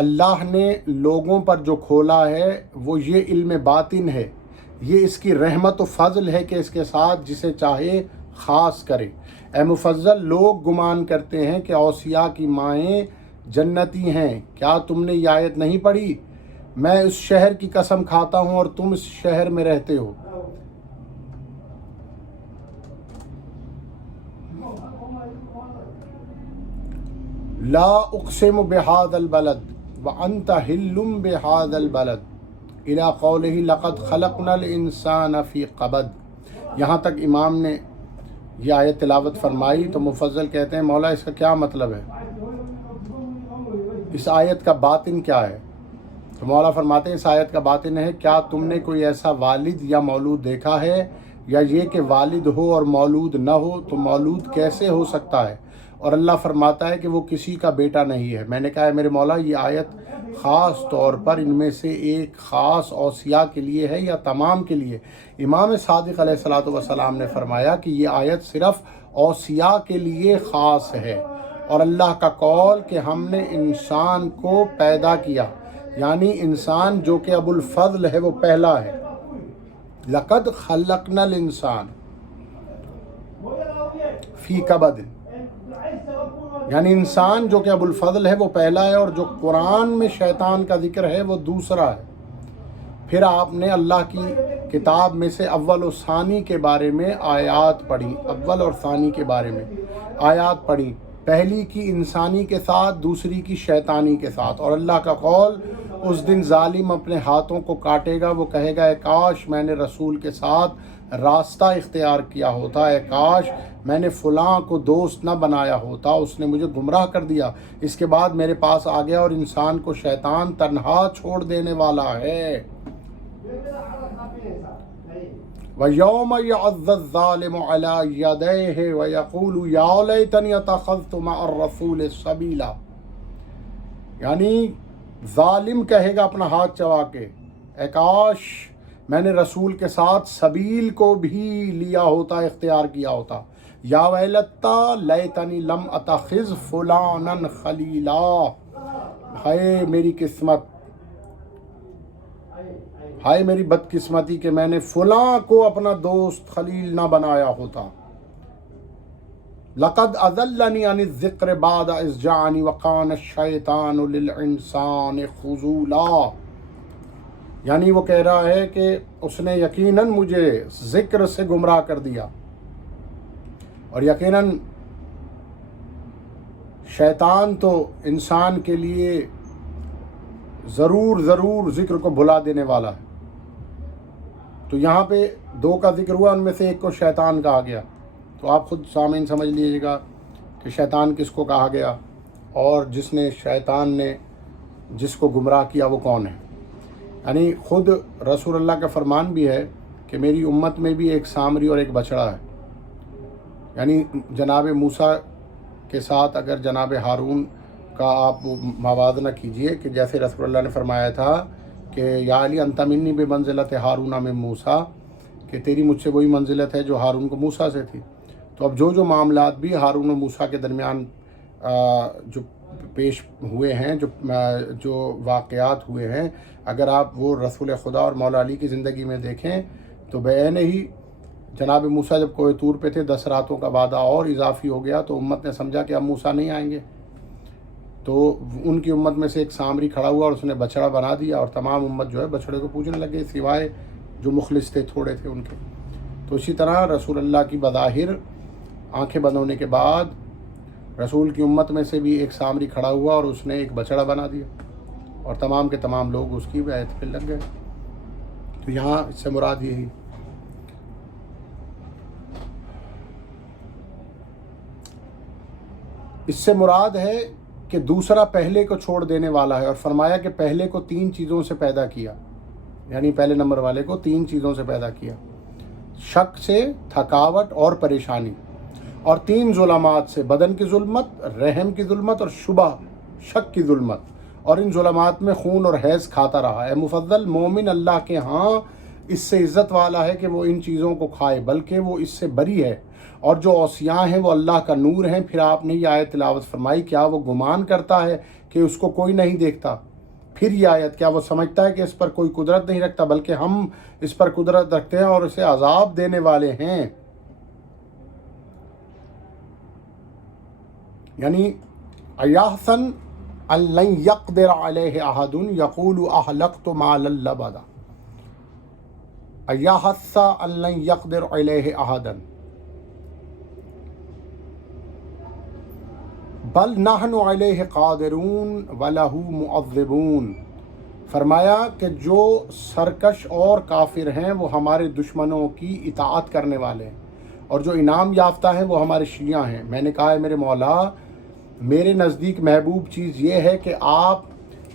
اللہ نے لوگوں پر جو کھولا ہے وہ یہ علم باطن ہے، یہ اس کی رحمت و فضل ہے کہ اس کے ساتھ جسے چاہے خاص کرے۔ اے مفضل، لوگ گمان کرتے ہیں کہ اوصیاء کی مائیں جنتی ہیں، کیا تم نے یہ آیت نہیں پڑھی؟ میں اس شہر کی قسم کھاتا ہوں اور تم اس شہر میں رہتے ہو۔ لا اقسم بہذا البلد وانت حل بہذا البلد الی قولہ لقد خلقنا الانسان فی قبد۔ یہاں تک امام نے یہ آیت تلاوت فرمائی تو مفضل کہتے ہیں مولا اس کا کیا مطلب ہے، اس آیت کا باطن کیا ہے؟ تو مولا فرماتے ہیں اس آیت کا باطن ہے کیا تم نے کوئی ایسا والد یا مولود دیکھا ہے، یا یہ کہ والد ہو اور مولود نہ ہو تو مولود کیسے ہو سکتا ہے؟ اور اللہ فرماتا ہے کہ وہ کسی کا بیٹا نہیں ہے۔ میں نے کہا ہے میرے مولا یہ آیت خاص طور پر ان میں سے ایک خاص اوصیاء کے لیے ہے یا تمام کے لیے؟ امام صادق علیہ الصلوۃ والسلام نے فرمایا کہ یہ آیت صرف اوصیاء کے لیے خاص ہے، اور اللہ کا قول کہ ہم نے انسان کو پیدا کیا، یعنی انسان جو کہ ابو الفضل ہے وہ پہلا ہے۔ لقد خلقنا الانسان فی کبد، یعنی انسان جو کہ ابو الفضل ہے وہ پہلا ہے، اور جو قرآن میں شیطان کا ذکر ہے وہ دوسرا ہے۔ پھر آپ نے اللہ کی کتاب میں سے اول و ثانی کے بارے میں آیات پڑھی، اول اور ثانی کے بارے میں آیات پڑھی، پہلی کی انسانی کے ساتھ، دوسری کی شیطانی کے ساتھ۔ اور اللہ کا قول اس دن ظالم اپنے ہاتھوں کو کاٹے گا، وہ کہے گا اے کاش میں نے رسول کے ساتھ راستہ اختیار کیا ہوتا، اے کاش میں نے فلاں کو دوست نہ بنایا ہوتا، اس نے مجھے گمراہ کر دیا، اس کے بعد میرے پاس آ گیا اور انسان کو شیطان تنہا چھوڑ دینے والا ہے۔ وَيَوْمَ يَعَضَّ الظَّالِمُ عَلَى يَدَيْهِ وَيَقُولُ يَا لَيْتَنِي اتَّخَذْتُ مَعَ الرَّسُولِ سَبِيلًا، یعنی ظالم کہے گا اپنا ہاتھ چبا کے اے کاش میں نے رسول کے ساتھ سبیل کو بھی لیا ہوتا، اختیار کیا ہوتا۔ یا ویلتا لیتنی لم اتخذ فلانا خلیلا، ہائے میری قسمت، ہائے میری بدقسمتی کہ میں نے فلاں کو اپنا دوست خلیل نہ بنایا ہوتا۔ لقد اضلنی عن الذکر بعد اذ جاءنی وکان الشیطان للانسان خذولا، یعنی وہ کہہ رہا ہے کہ اس نے یقیناً مجھے ذکر سے گمراہ کر دیا، اور یقیناً شیطان تو انسان کے لیے ضرور ذکر کو بھلا دینے والا ہے۔ تو یہاں پہ دو کا ذکر ہوا، ان میں سے ایک کو شیطان کہا گیا، تو آپ خود سامعین سمجھ لیجیے گا کہ شیطان کس کو کہا گیا، اور جس نے شیطان نے جس کو گمراہ کیا وہ کون ہے۔ یعنی خود رسول اللہ کا فرمان بھی ہے کہ میری امت میں بھی ایک سامری اور ایک بچڑا ہے، یعنی جناب موسیٰ کے ساتھ اگر جناب ہارون کا آپ موازنہ کیجئے کہ جیسے رسول اللہ نے فرمایا تھا کہ یا علی انت منی بمنزلت ہارون من موسیٰ، کہ تیری مجھ سے وہی منزلت ہے جو ہارون کو موسیٰ سے تھی۔ تو اب جو معاملات بھی ہارون و موسیٰ کے درمیان جو پیش ہوئے ہیں، جو واقعات ہوئے ہیں، اگر آپ وہ رسول خدا اور مولا علی کی زندگی میں دیکھیں تو بعین ہی جناب موسیٰ جب کوہ طور پہ تھے 10 راتوں کا وعدہ اور اضافی ہو گیا، تو امت نے سمجھا کہ اب موسیٰ نہیں آئیں گے، تو ان کی امت میں سے ایک سامری کھڑا ہوا اور اس نے بچڑا بنا دیا، اور تمام امت جو ہے بچڑے کو پوجنے لگے سوائے جو مخلص تھے، تھوڑے تھے ان کے۔ تو اسی طرح رسول اللہ کی بظاہر آنکھیں بند ہونے کے بعد رسول کی امت میں سے بھی ایک سامری کھڑا ہوا اور اس نے ایک بچڑا بنا دیا، اور تمام کے تمام لوگ اس کی بیعت پہ لگ گئے۔ تو یہاں اس سے مراد یہی، اس سے مراد ہے کہ دوسرا پہلے کو چھوڑ دینے والا ہے، اور فرمایا کہ پہلے کو 3 چیزوں سے پیدا کیا، یعنی پہلے نمبر والے کو 3 چیزوں سے پیدا کیا، شک سے، تھکاوٹ اور پریشانی، اور 3 ظلمات سے، بدن کی ظلمت، رحم کی ظلمت اور شبہ شک کی ظلمت، اور ان ظلمات میں خون اور حیض کھاتا رہا۔ اے مفضل، مومن اللہ کے ہاں اس سے عزت والا ہے کہ وہ ان چیزوں کو کھائے، بلکہ وہ اس سے بری ہے، اور جو اوصیاء ہیں وہ اللہ کا نور ہیں۔ پھر آپ نے یہ آیت تلاوت فرمائی، کیا وہ گمان کرتا ہے کہ اس کو کوئی نہیں دیکھتا؟ پھر یہ آیت، کیا وہ سمجھتا ہے کہ اس پر کوئی قدرت نہیں رکھتا، بلکہ ہم اس پر قدرت رکھتے ہیں اور اسے عذاب دینے والے ہیں۔ یعنی ایحسن ان لن یقدر علیہ احد یقول اہلکت مالا لبدا، ایحس ان لن یقدر علیہ احد بل نحن علیہ قادرون ولہ معذبون۔ فرمایا کہ جو سرکش اور کافر ہیں وہ ہمارے دشمنوں کی اطاعت کرنے والے ہیں، اور جو انعام یافتہ ہیں وہ ہمارے شیعہ ہیں۔ میں نے کہا ہے میرے مولا، میرے نزدیک محبوب چیز یہ ہے کہ آپ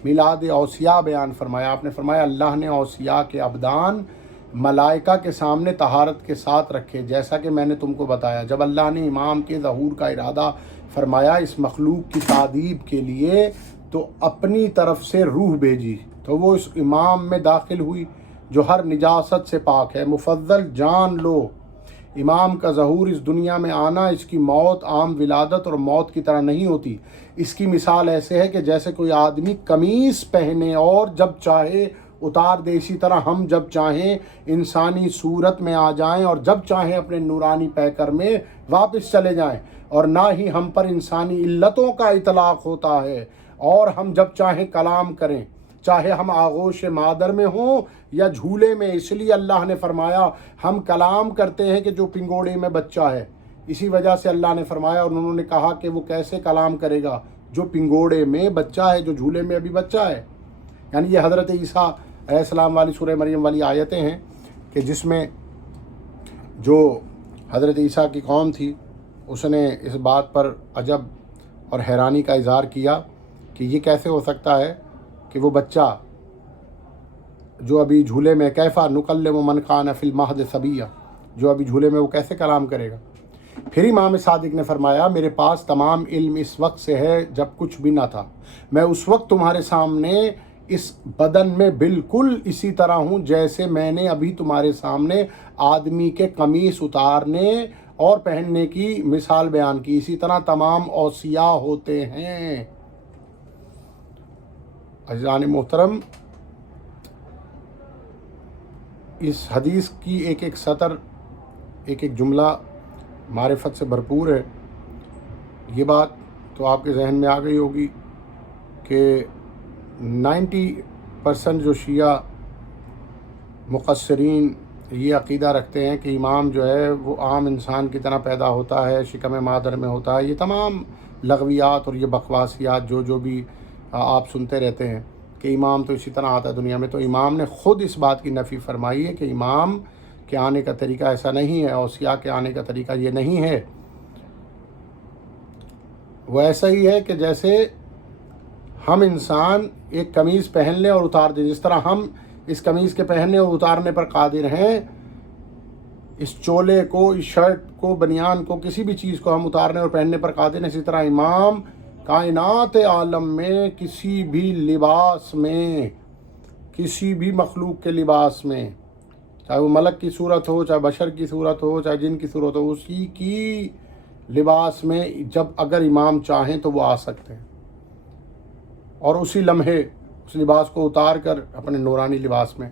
میلاد اوصیاء بیان فرمایا۔ آپ نے فرمایا اللہ نے اوصیاء کے ابدان ملائکہ کے سامنے طہارت کے ساتھ رکھے، جیسا کہ میں نے تم کو بتایا۔ جب اللہ نے امام کے ظہور کا ارادہ فرمایا اس مخلوق کی تعذیب کے لیے تو اپنی طرف سے روح بھیجی، تو وہ اس امام میں داخل ہوئی جو ہر نجاست سے پاک ہے۔ مفضل جان لو، امام کا ظہور اس دنیا میں آنا، اس کی موت عام ولادت اور موت کی طرح نہیں ہوتی۔ اس کی مثال ایسے ہے کہ جیسے کوئی آدمی قمیص پہنے اور جب چاہے اتار دے، اسی طرح ہم جب چاہیں انسانی صورت میں آ جائیں اور جب چاہیں اپنے نورانی پیکر میں واپس چلے جائیں، اور نہ ہی ہم پر انسانی علتوں کا اطلاق ہوتا ہے، اور ہم جب چاہیں کلام کریں، چاہے ہم آغوش مادر میں ہوں یا جھولے میں۔ اس لیے اللہ نے فرمایا ہم کلام کرتے ہیں کہ جو پنگوڑے میں بچہ ہے، اسی وجہ سے اللہ نے فرمایا، اور انہوں نے کہا کہ وہ کیسے کلام کرے گا جو پنگوڑے میں بچہ ہے، جو جھولے میں ابھی بچہ ہے۔ یعنی یہ حضرت عیسیٰ علیہ السلام والی سورہ مریم والی آیتیں ہیں کہ جس میں جو حضرت عیسیٰ کی قوم تھی اس نے اس بات پر عجب اور حیرانی کا اظہار کیا کہ یہ کیسے ہو سکتا ہے کہ وہ بچہ جو ابھی جھولے میں، کیفا نکلم من کان فی المہد صبیہ، جو ابھی جھولے میں، وہ کیسے کلام کرے گا؟ پھر امام صادق نے فرمایا میرے پاس تمام علم اس وقت سے ہے جب کچھ بھی نہ تھا، میں اس وقت تمہارے سامنے اس بدن میں بالکل اسی طرح ہوں جیسے میں نے ابھی تمہارے سامنے آدمی کے قمیص اتارنے اور پہننے کی مثال بیان کی، اسی طرح تمام اوصیاء ہوتے ہیں۔ عزیزان محترم، اس حدیث کی ایک ایک سطر، ایک ایک جملہ معرفت سے بھرپور ہے۔ یہ بات تو آپ کے ذہن میں آ گئی ہوگی کہ 90% جو شیعہ مقصرین یہ عقیدہ رکھتے ہیں کہ امام جو ہے وہ عام انسان کی طرح پیدا ہوتا ہے، شکم مادر میں ہوتا ہے۔ یہ تمام لغویات اور یہ بکواسیات جو بھی آپ سنتے رہتے ہیں کہ امام تو اسی طرح آتا ہے دنیا میں، تو امام نے خود اس بات کی نفی فرمائی ہے کہ امام کے آنے کا طریقہ ایسا نہیں ہے، اوصیاء کے آنے کا طریقہ یہ نہیں ہے۔ وہ ایسا ہی ہے کہ جیسے ہم انسان ایک قمیض پہن لیں اور اتار دیں، جس طرح ہم اس قمیض کے پہننے اور اتارنے پر قادر ہیں، اس چولے کو، اس شرٹ کو، بنیان کو، کسی بھی چیز کو ہم اتارنے اور پہننے پر قادر ہیں، اسی طرح امام کائنات عالم میں کسی بھی لباس میں، کسی بھی مخلوق کے لباس میں، چاہے وہ ملک کی صورت ہو، چاہے بشر کی صورت ہو، چاہے جن کی صورت ہو، اسی کی لباس میں جب اگر امام چاہیں تو وہ آ سکتے ہیں، اور اسی لمحے اس لباس کو اتار کر اپنے نورانی لباس میں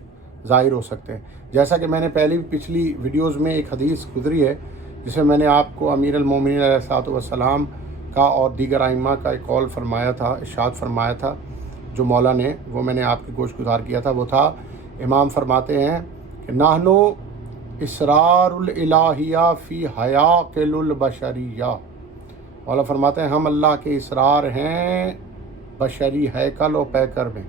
ظاہر ہو سکتے ہیں۔ جیسا کہ میں نے پچھلی ویڈیوز میں ایک حدیث گزری ہے جس میں نے آپ کو امیر المومنین علیہ الصلوۃ والسلام کا اور دیگر ائمہ کا ایک قول فرمایا تھا، ارشاد فرمایا تھا جو مولا نے، وہ میں نے آپ کی گوش گزار کیا تھا۔ وہ تھا، امام فرماتے ہیں کہ نحنو اسرار الالہیہ فی حیاقل البشریہ، مولا فرماتے ہیں ہم اللہ کے اسرار ہیں بشری ہیکل و پیکر میں۔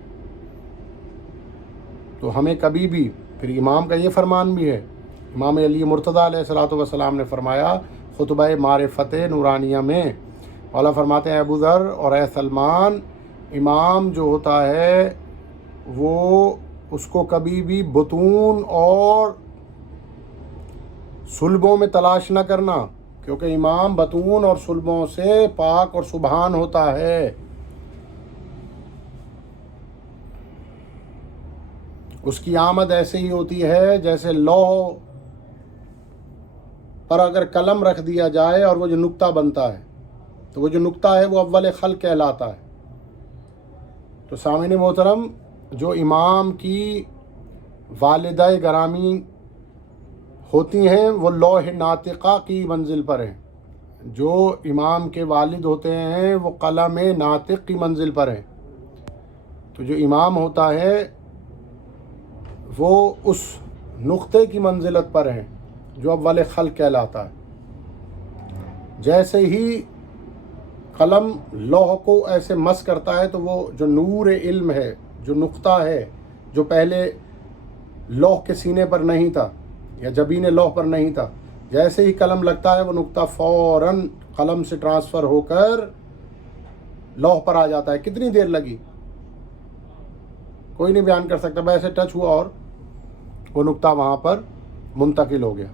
تو ہمیں کبھی بھی، پھر امام کا یہ فرمان بھی ہے، امام علی مرتضیٰ علیہ الصلوۃ والسلام نے فرمایا خطبہ معرفت نورانیہ میں، مولا فرماتے ہیں ابو ذر اور اے سلمان، امام جو ہوتا ہے وہ اس کو کبھی بھی بطون اور صلبوں میں تلاش نہ کرنا، کیونکہ امام بطون اور صلبوں سے پاک اور سبحان ہوتا ہے۔ اس کی آمد ایسے ہی ہوتی ہے جیسے لوح پر اگر قلم رکھ دیا جائے اور وہ جو نقطہ بنتا ہے، تو وہ جو نقطہ ہے وہ اول خلق کہلاتا ہے۔ تو تو سامعین محترم، جو امام کی والدہ گرامی ہوتی ہیں وہ لوح ناطقہ کی منزل پر ہیں، جو امام کے والد ہوتے ہیں وہ قلم ناطق کی منزل پر ہیں۔ تو جو امام ہوتا ہے وہ اس نقطے کی منزلت پر ہیں جو اول خلق کہلاتا ہے۔ جیسے ہی قلم لوح کو ایسے مس کرتا ہے تو وہ جو نور علم ہے، جو نقطہ ہے، جو پہلے لوح کے سینے پر نہیں تھا یا جبین لوح پر نہیں تھا، جیسے ہی قلم لگتا ہے وہ نقطہ فوراً قلم سے ٹرانسفر ہو کر لوح پر آ جاتا ہے۔ کتنی دیر لگی کوئی نہیں بیان کر سکتا، ویسے ٹچ ہوا اور وہ نقطہ وہاں پر منتقل ہو گیا۔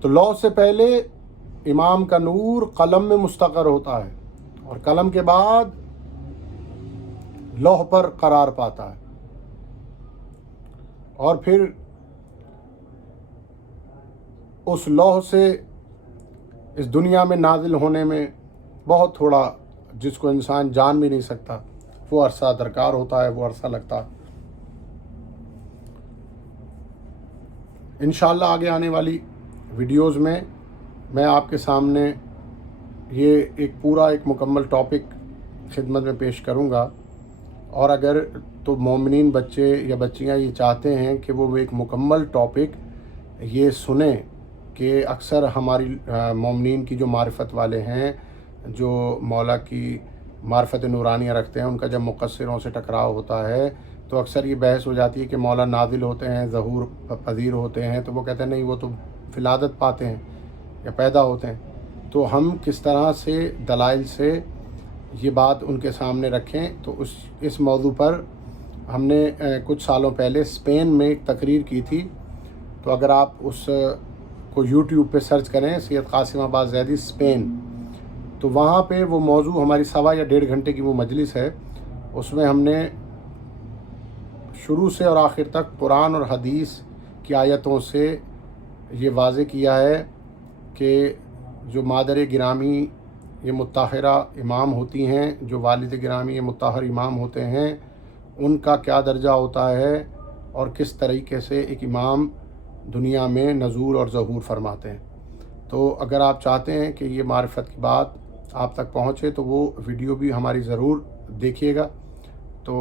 تو لوح سے پہلے امام کا نور قلم میں مستقر ہوتا ہے اور قلم کے بعد لوح پر قرار پاتا ہے، اور پھر اس لوح سے اس دنیا میں نازل ہونے میں بہت تھوڑا، جس کو انسان جان بھی نہیں سکتا، وہ عرصہ درکار ہوتا ہے، وہ عرصہ لگتا۔ انشاءاللہ آگے آنے والی ویڈیوز میں آپ کے سامنے یہ ایک مکمل ٹاپک خدمت میں پیش کروں گا، اور اگر تو مومنین بچے یا بچیاں یہ چاہتے ہیں کہ وہ ایک مکمل ٹاپک یہ سنیں، کہ اکثر ہماری مومنین کی جو معرفت والے ہیں، جو مولا کی معرفت نورانیہ رکھتے ہیں، ان کا جب مقصروں سے ٹکراؤ ہوتا ہے تو اکثر یہ بحث ہو جاتی ہے کہ مولا نازل ہوتے ہیں، ظہور پذیر ہوتے ہیں، تو وہ کہتے ہیں نہیں، وہ تو ولادت پاتے ہیں یا پیدا ہوتے ہیں۔ تو ہم کس طرح سے دلائل سے یہ بات ان کے سامنے رکھیں، تو اس موضوع پر ہم نے کچھ سالوں پہلے اسپین میں ایک تقریر کی تھی۔ تو اگر آپ اس کو یوٹیوب پہ سرچ کریں، سید قاسم آباد زیدی اسپین، تو وہاں پہ وہ موضوع ہماری 1.25 یا 1.5 گھنٹے کی وہ مجلس ہے، اس میں ہم نے شروع سے اور آخر تک قرآن اور حدیث کی آیتوں سے یہ واضح کیا ہے کہ جو مادر گرامی یہ مطہرہ امام ہوتی ہیں، جو والد گرامی یہ مطہر امام ہوتے ہیں، ان کا کیا درجہ ہوتا ہے اور کس طریقے سے ایک امام دنیا میں نزول اور ظہور فرماتے ہیں۔ تو اگر آپ چاہتے ہیں کہ یہ معرفت کی بات آپ تک پہنچے تو وہ ویڈیو بھی ہماری ضرور دیکھیے گا۔ تو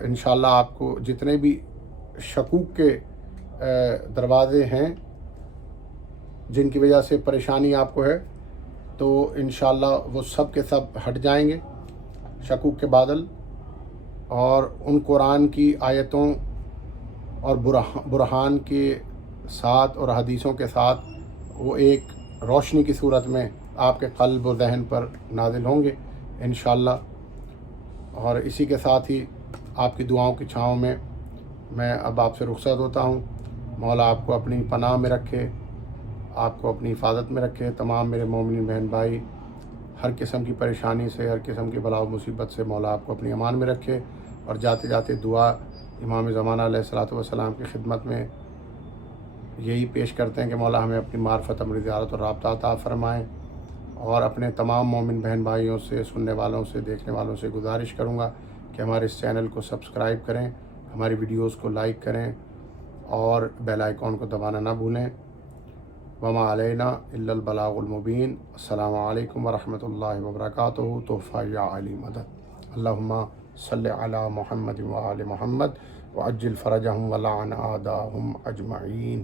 انشاءاللہ آپ کو جتنے بھی شکوک کے دروازے ہیں جن کی وجہ سے پریشانی آپ کو ہے، تو انشاءاللہ وہ سب کے سب ہٹ جائیں گے، شکوک کے بادل، اور ان قرآن کی آیتوں اور برہان کے ساتھ اور حدیثوں کے ساتھ وہ ایک روشنی کی صورت میں آپ کے قلب و ذہن پر نازل ہوں گے انشاءاللہ۔ اور اسی کے ساتھ ہی آپ کی دعاؤں کی چھاؤں میں اب آپ سے رخصت ہوتا ہوں۔ مولا آپ کو اپنی پناہ میں رکھے، آپ کو اپنی حفاظت میں رکھے۔ تمام میرے مومنین بہن بھائی، ہر قسم کی پریشانی سے، ہر قسم کی بلا و مصیبت سے مولا آپ کو اپنی امان میں رکھے۔ اور جاتے جاتے دعا امام زمانہ علیہ الصلوۃ والسلام کی خدمت میں یہی پیش کرتے ہیں کہ مولا ہمیں اپنی معرفت، امر زیارت اور رابطہ عطا فرمائیں۔ اور اپنے تمام مومن بہن بھائیوں سے، سننے والوں سے، دیکھنے والوں سے گزارش کروں گا کہ ہمارے اس چینل کو سبسکرائب کریں، ہماری ویڈیوز کو لائک کریں اور بیل آئیکن کو دبانا نہ بھولیں۔ وما علینا الا البلاغ المبین۔ السلام علیکم ورحمۃ اللہ وبرکاتہ۔ تحفہ یا علی مدد۔ اللہم صلی علی محمد وآل محمد وعجل فرجہم ولعن اعداءہم اجمعین۔